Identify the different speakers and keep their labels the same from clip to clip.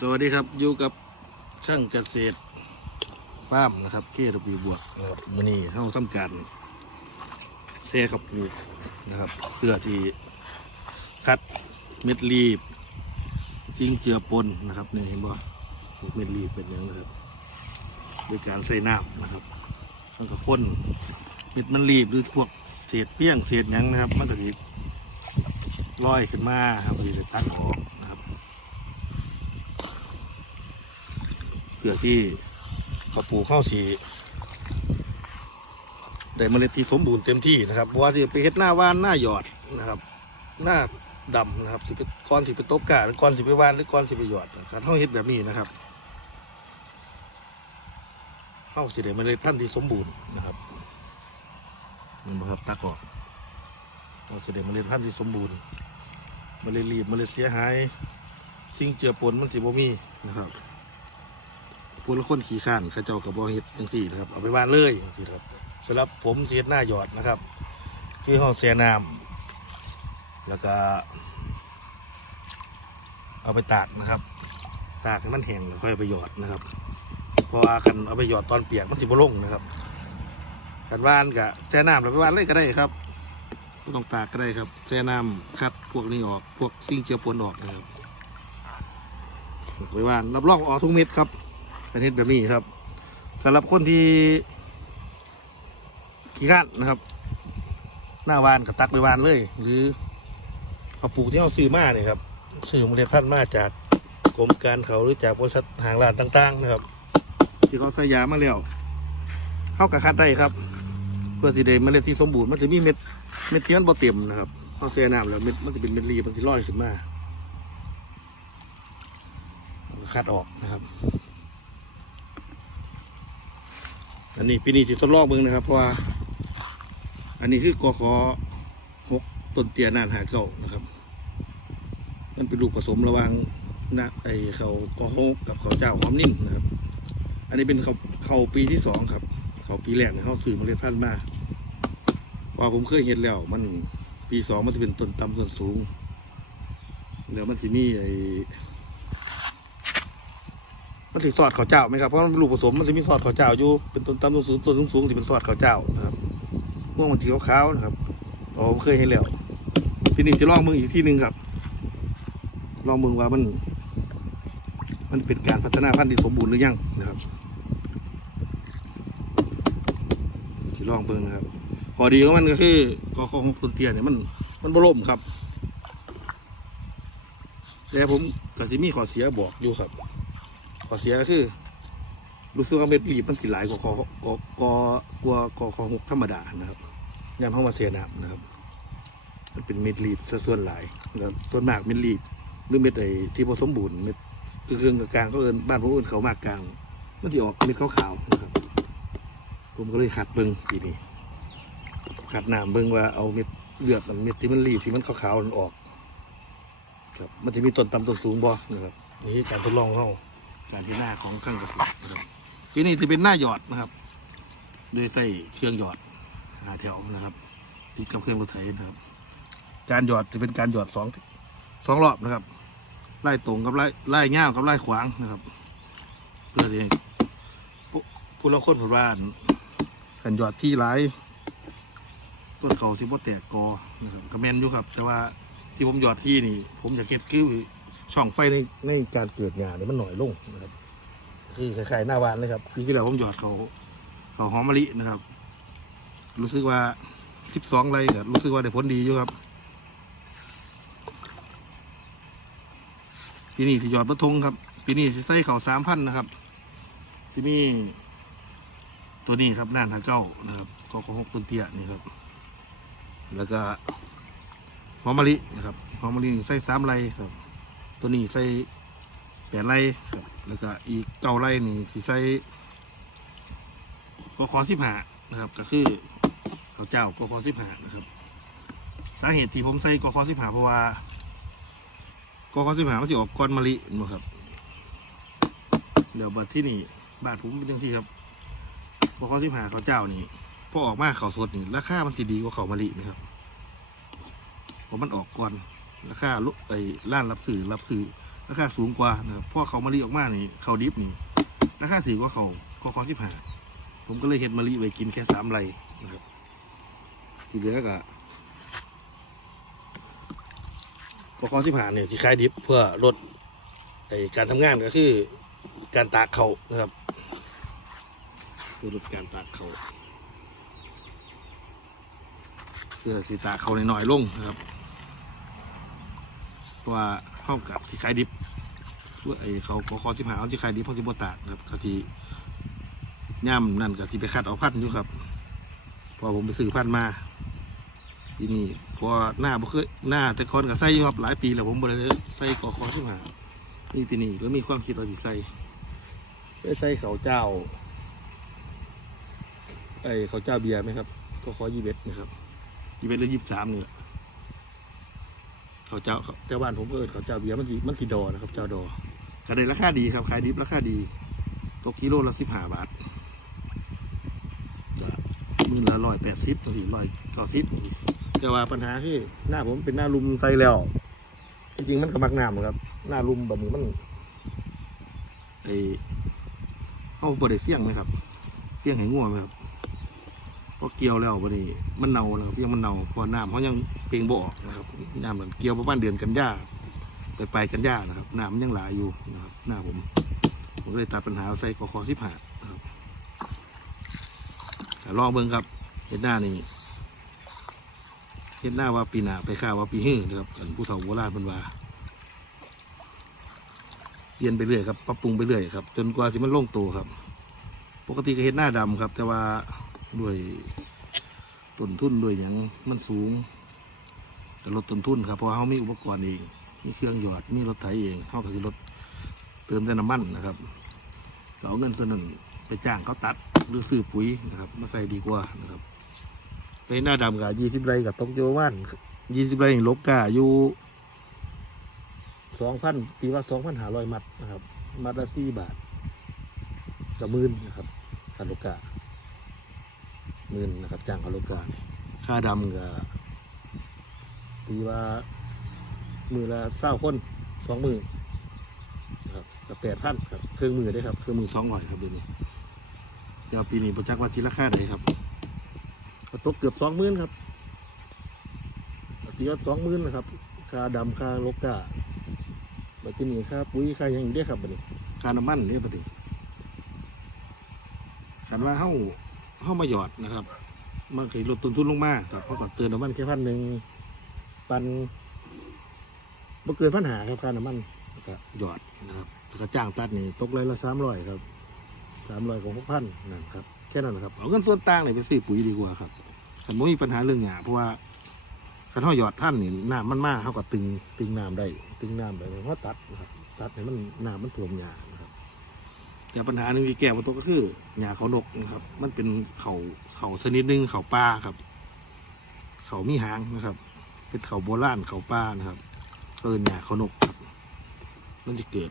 Speaker 1: สวัสดีครับอยู่กับช่างเกษตรฟาร์มนะครับเครบีบวกนะครับมือนี้เราทำการเทขับปูนะครับ เพื่อที่คัดเม็ดรีบสิ่งเจือปนนะครับนี่เห็นบ่พวกเม็ดรีบเป็นอย่างนะครับโดยการใส่น้ำนะครับมันก็พ่นเม็ดมันรีบหรือพวกเศษเปี้ยงเศษยังนะครับ มันก็จะลอยขึ้นมาครับที่จะตักออกนะครับ เพื่อที่เขาปลูกข้าวสีได้เมล็ดที่สมบูรณ์เต็มที่นะครับบ่ว่าจะไปเฮ็ดหน้าว่านหน้าหยอดนะครับ หน้าดำนะครับสิไปก้อนสิไปตบกาหรือก้อนสิไปว่านหรือก้อนสิไปหยอดนะครับเขาเฮ็ดแบบนี้นะครับเข้าสิได้เมล็ดพันธุ์ที่สมบูรณ์นะครับนี่บ่ครับตักออกเขาสิได้เมล็ดพันธุ์ที่สมบูรณ์เมล็ดรีบเมล็ดเสียหาย สิ่งเจือปนมันสิบ่มีนะครับ ผู้ละคนขี่ข้านเขาเจ้ากับบอเฮ็ดจังสี่นะครับเอาไปบ้านเลยจังซี่ครับสำหรับผมเสียหน้าหยอดนะครับ คือห้องแช่น้ำแล้วก็ เอาไปตากนะครับ ตากให้มันแห้งแล้วค่อยไปหยอดนะครับเพราะว่าคันเอาไปหยอดตอนเปียกมันสิบลงนะครับกันว่านกับแช่น้ำแล้วไปว่านเลยก็ได้ครับไม่ต้องตากก็ได้ครับแช่น้ำคัดพวกนี้ออก พวกสิ่งเจือปนออกนะครับไปว่านรับรองออกทุกเม็ดครับ เป็นเฮ็ดแบบนี้ครับสำหรับคนที่ขี้ข้านนะครับ หน้าวานกับตักไปวานเลย หรือเอาปลูกที่เขาซื้อมาเนี่ยครับซื้อเมล็ดพันธุ์มาจากกรมการเขาหรือจากบริษัทหางร้านต่าง ๆ นะครับ ที่เขาใส่ยามาแล้วเข้ากับคัดได้ครับ เพื่อที่ได้เมล็ดที่สมบูรณ์มันจะมีเม็ดเม็ดที่มันบ่เต็มนะครับเขาเสียน้ำแล้วเม็ดมันจะเป็นเม็ดรีมันจะลอยขึ้นมาเอาก็คัดออกนะครับ อันนี้ปีนี้ที่ทดลองเบิ่งนะครับ เพราะว่า อันนี้คือกอขอหกต้นเตียนานหาเก่านะครับ มันเป็นลูกผสมระหว่างนะไอเขากอหกกับเขาเจ้าหอมนิ่มนะครับ อันนี้เป็นเขาเขาปีที่สองครับ เขาปีแรกเนี่ยเขาซื้อเมาเล็ดพันธุ์มาว่าผมเคยเห็นแล้วมันปีสองมันจะเป็นต้นต่ำต้นสูงแล้วมันจะมีไอ มันสิสอดข้าวเจ้าไหมครับเพราะมันเป็นลูกผสมมันจะมีสอดข้าวเจ้าอยู่เป็นต้นตำต้นสูงต้นสูงๆที่เป็นสอดข้าวเจ้านะครับพวกมันสีขาวๆนะครับอ๋อผมเคยเห็นแล้วทีนี้จะลองมึงอีกที่หนึ่งครับ ลองมึงว่ามัน มันเป็นการพัฒนาพันธุ์ที่สมบูรณ์หรือยังนะครับที่ลองเบิ่งนะครับข้อดีของมันก็คือกอของต้นเตี้ยเนี่ยมันมันบล่มครับแต่ผมก็จะมีข้อเสียบอกอยู่ครับ ข้อเสียก็คือรู้สึกว่าเม็ดรีบมันสิหลายกว่าคอกกกกว่ากคอหกธรรมดานะครับยามเข้ามาเสียน้ำนะครับ มันเป็นเม็ดรีบส่วนหลายนะครับส่วนมากเม็ดรีบหรือเม็ดไอ้ที่ผสมบูรณ์เม็ดคือเครื่องกลางเขาเอินบ้านผมเอินเขามากกลางมันที่ออกเม็ดขาวๆนะครับ ผมก็เลยขัดเบิ้งทีนี้ขัดน้ำเบิ้งว่าเอาเม็ดเลือดมันเม็ดที่มันรีบที่มันขาวๆมันออก ครับ มันจะมีต้นต่ำต้นสูงบ่นะครับนี่การทดลองเขา การที่หน้าของข้างกระสุนนะครับที่นี้จะเป็นหน้าหยอดนะครับ โดยใส่เครื่องหยอดหาแถวนะครับติดกับเครื่องรถไถนะครับ การหยอดจะเป็นการหยอดสองสองรอบนะครับ ไล่ตรงกับไล่ไล่ง่ากับไล่ขวางนะครับ เพื่อที่ผู้ละคนผลว่านการหยอดที่หลายต้นเขาสิบว่แตกกอนะครับกระแมนอยู่ครับ แต่ว่าที่ผมหยอดที่นี่ ผมจะเก็บกิ้ว ช่องไฟในในการเกิดงานเนี่ยมันหน่อยลงนะครับ คือคล้ายๆหน้าวานเลยครับปีที่แล้วผมหยอดเขาเขาหอมมะลินะครับ รู้สึกว่าสิบสองไรก็รู้สึกว่าได้ผลดีอยู่ครับ ปีนี้ที่หยอดประทงครับปีนี้ที่ใส่เขาสามพันนะครับที่นี่ตัวนี้ครับน่านหาเก้านะครับก็ขอหกต้นเตี้ยนี่ครับ แล้วก็หอมมะลินะครับหอมมะลิใส่สามไรครับ ตัวนี้ใส่แปดไร่แล้วก็อีกเก้าไร่นี่สิใส่กขอสิบหานะครับ ก็คือข้าวเจ้ากขอสิบหานะครับ สาเหตุที่ผมใส่กขอสิบหาเพราะว่ากขอสิบหามันจะออกก้อนมะลินะครับ เดี๋ยวบัดที่นี่บาทผมเป็นจังซี่ครับกขอสิบหาข้าวเจ้านี่พอออกมาข้าวสดนี่ราคามันจะดีกว่าข้าวมะลินะครับเพราะมันออกก่อน ราคาลุไอ้ร้านรับสื่อรับสื่อราคาสูงกว่านะครับเพราะเขามะลิออกมานี่เขาดิบนี่ราคาสูงกว่าเขาก็ขอสิบห้าผมก็เลยเห็ดมะลิไว้กินแค่สามไรนะครับที่เหลือก็ก็ขอสิบห้าเนี่ยที่ขายดิบเพื่อลดไอการทำงานก็คือ การตากเขานะครับเพื่อลดการตากเขาเพื่อสีตากเขาหน่อยๆลงนะครับ ว่าเข้ากับสีขายดิบส่วนไอ้เขาขอคอสิบหาเอาสีขายดิบเขาสิบตากนะครับเขาจีย่ำนั่นกับจีไปคัดเอาพันอยู่ครับ พอผมไปซื้อพันมา ทีนี่พอหน้าบ่เคยหน้าแต่ก่อนกับใส่อยู่ครับหลายปีแล้วผมบ่ได้ใส่กอคอสิบหานี่ปีนี้แล้วมีความคิดว่าสิใส่ได้ใส่เขาเจ้าไอ้เขาเจ้าเบียร์ไหมครับ ก็ขอยี่เบ็ดนะครับยี่เบ็ดหรือยี่สิบสามเนี่ย เขาเจ้าเขาเจ้าบ้านผมก็เอินเขาเจ้าเบียร์มันสีมันสีดอนะครับ เจ้าดอขายได้ราคาดีครับขายดิบราคาดีตกกิโลละสิบห้าบาทจะมือละร้อยแปดสิบสี่ร้อยเก้าสิบแต่ว่าปัญหาคือหน้าผมเป็นหน้าลุมใส่แล้วจริงๆมันก็มักน้ำครับ หน้าลุมแบบนี้มันไอเข้าบริเสี่ยงไหมครับ เสี่ยงให้ง่วงไหมครับ เกี่ยวแล้วบริมันเน่าแล้วเสี่ยงมันเน่าเพอน้ำเขายังเปลงบ่อนะครับน้ำมันเกี่ยวประมาณเดือนกันยาไปปกันยานะครับน้ำมันยังหลายอยู่นะครับ หน้าผมผมก็เลยตัดปัญหาใส่กอคอสิบห้านะครับแต่ลองเบิ่งครับเห็นหน้านี่เห็นหน้าว่าปีหนาไปข้าวว่าปีฮื้อนะครับผู้เฒ่าโบราณเป็นว่าเปลี่ยนไปเรื่อยครับปรับปรุงไปเรื่อยครับ จนกว่าที่มันลงตัวครับ ปกติก็เห็นหน้าดำครับ แต่ว่า ด้วยต้นทุนด้วยอย่างมันสูงแต่ลดต้นทุนครับเพราะว่าเขามีอุปกรณ์เองมีเครื่องหยอดมีรถไถเองเขาก็จะลดเติมแต่น้ำมันนะครับเอาเงินส่วนหนึ่งไปจ้างเขาตัดหรือซื้อปุ๋ยนะครับมาใส่ดีกว่านะครับไปหน้าดำกับยี่สิบไร่กับตกโยวันยี่สิบไร่ลบกาอยู่สองพันปีว่าสองพันหาร้อยมัดนะครับ มัดละสี่บาทกับมื่นนะครับคาโลกา หมื่นนะครับจ้างคาโลกาเนี่ยค่าดำกับปีว่ามือละเศร้าคนสองมือนะครับกับแปดพันครับเครื่องมือได้ครับเครื่องมือสองร้อยครับเดี๋ยวนี้เดี๋ยวปีนี้ประจักษ์ว่าชิ้นราคาใดครับก็ตกเกือบสองหมื่นครับปีว่าสองหมื่นนะครับค่าดำค่าโลกาบัดนี้ค่าปุ๋ยค่ายังอีกเด้อครับบัดนี้ค่าน้ำมันเนี่ยบัดนี้คันว่าเฮา เฮามาหยอดนะครับ มันเคยลดต้นทุนลงมาครับเพราะก็เตือนน้ำมันแค่พันหนึ่งปันบ่เกินพันหาครับค่าน้ำมันก็หยอดนะครับแล้วก็จ้างตัดนี่ตกไรละสามร้อยครับสามร้อยของหกพันนั่นครับแค่นั้นนะครับเอาเงินส่วนต่างนี่ไปซื้อปุ๋ยดีกว่าครับแต่ไม่มีปัญหาเรื่องหยาเพราะว่าคันเฮาหยอดท่านนี่น้ำมันมากเขาก็ตึงตึงน้ำได้ ตึงน้ำได้เพราะตัดนะครับตัดให้มันน้ำมันท่วมหยา แต่ปัญหาหนึ่งที่แก้มาตัวก็คือหญ้าเขานกนะครับ มันเป็นเขาเขาชนิดหนึ่งเขาป่าครับ เขามีหางนะครับ เป็นเขาโบราณเขาป่านะครับเอินหญ้าเขานกครับ มันจะเกิด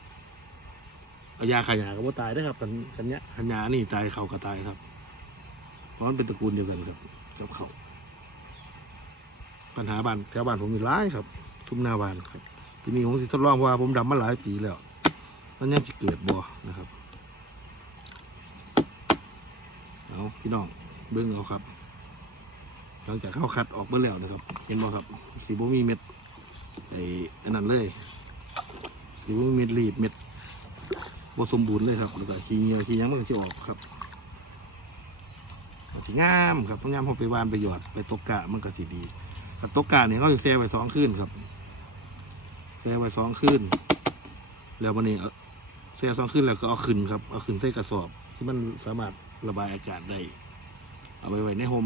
Speaker 1: เอายาขายหญ้าก็บ่ตายได้ครับกันกันเนี้ยขันหญ้านี่ตายเขาก็ตายครับ เพราะมันเป็นตระกูลเดียวกันครับกับเขาปัญหาบ้านแถวบ้านผมมีหลายครับ ทุ่มหน้าบ้านครับทีนี้ผมสิทดลองเพราะว่าผมดำมาหลายปีแล้ว มันยังจะเกิดบ่นะครับ เอา พี่น้องเบิ้งเอาครับ หลังจากเข้าคัดออกเบิ้แล้วนะครับ เห็นบ่ครับสีบ่มีเม็ดไอ้อันนั้นเลยสีบ่มีเม็ดรีบเม็ดบ่สมบูรณ์เลยครับแล้วก็ขี้เหนียวขี้ยังมันก็จะออกครับสีงามครับต้องามพอไปวานไปหยอดไปตกกะมันก็สีดีครับตกกะเนี่ยเขาจะแช่ไว้สองคืนครับแช่ไว้สองคืนแล้ววันนี้เอาแช่สองคืนแล้วก็เอาขึ้นครับเอาขึ้นใส่กระสอบ ที่มันสามารถ ระบายอากาศได้ เอาไปไว้ในโฮม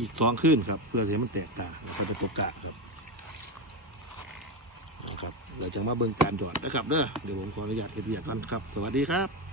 Speaker 1: อีกสองคืนครับ เพื่อให้มันแตกตาแล้วก็จะตกกะครับนะครับเราจะมาเบิ่งการหยอดนะครับเด้อเดี๋ยวผมขออนุญาตเก็บเบียก่อนครับ สวัสดีครับ